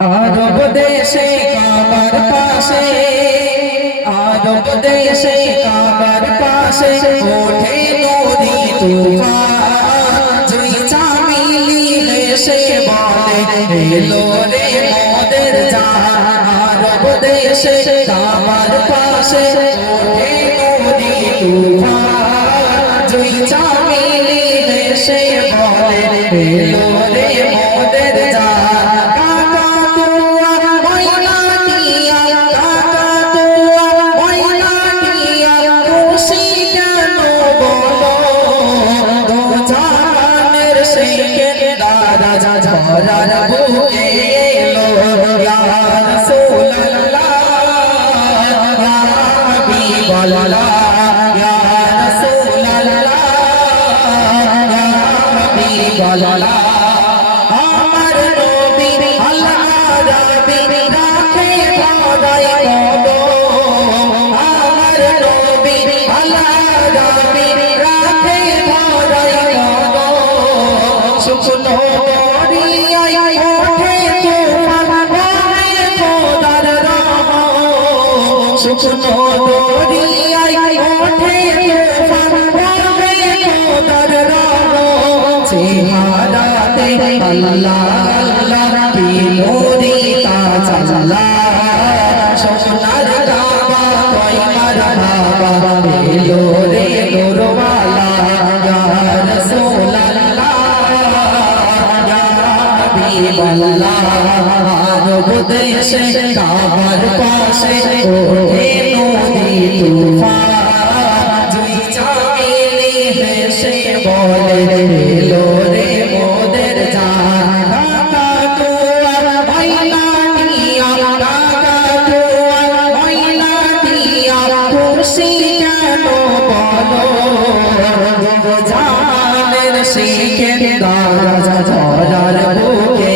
আরব দেশে কাবার পাশে, আরব দেশে কাবার পাশে, ওঠে নদী তুফান। জুই চামিলি হেসে বলে, এলো রে মোদের জান আরব দেশে কাবার পাশে ইয়া হাবিবাল্লাহ আমার নবী আল্লাহ রাবি রাখে খোদাই কদম আমার নবী আল্লাহ রাবি রাখে খোদাই কদম শুকনো শুকনো দরিয়ায় ওঠে চেহারাতে আল্লাহ আল্লাহ বিনোরি তাজাল্লাহ সোনার দেশে কাবার পাশে ওঠে নদী তুফান জুই চামিলি হেসে বলে এলো রে মোদের জান কাকা তুয়া ময়না টিয়া কাকা তুয়া ময়না টিয়া খুশি কেন বলো জানের শিখে বুকে।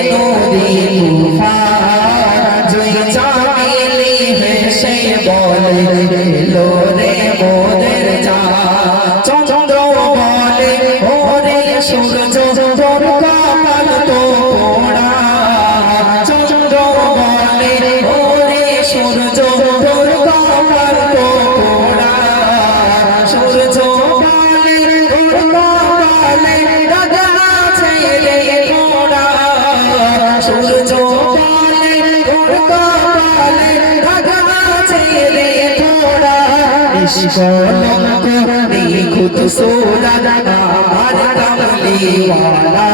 নিষ্কলঙ্ক নিখুঁত সোরার আমার কামলিওয়ালা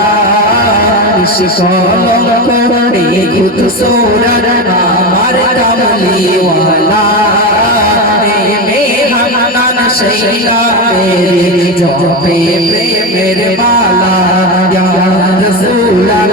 নিষ্কলঙ্ক নিখুঁত সোরার আমার কামলিওয়ালা প্রেমে হানান শৈলা মেরে জপে প্রেমের মালা ইয়া রাসূলুল্লাহ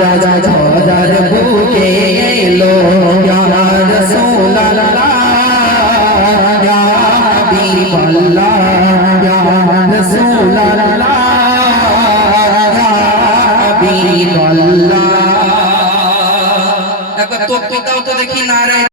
রাজা ঝড়ার বুকে এলো রসোলাল্লা বিপল্লা রসোলাল্লা বিপল্লা একবার তো দাও তো দেখি নারায়